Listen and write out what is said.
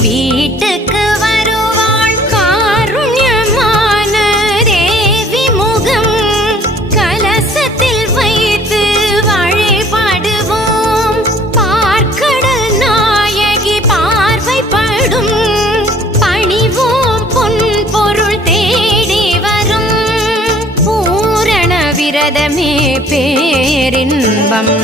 வீட்டுக்கு வருவாள் காருண்யமான தேவி முகம் கலசத்தில் வைத்து வழிபடுவோம். பார்க்கடல் நாயகி பார்வைப்படும் பணிவோம் பொன் பொருள் தேடி வரும். பூரண விரதமே பேரின்பம்.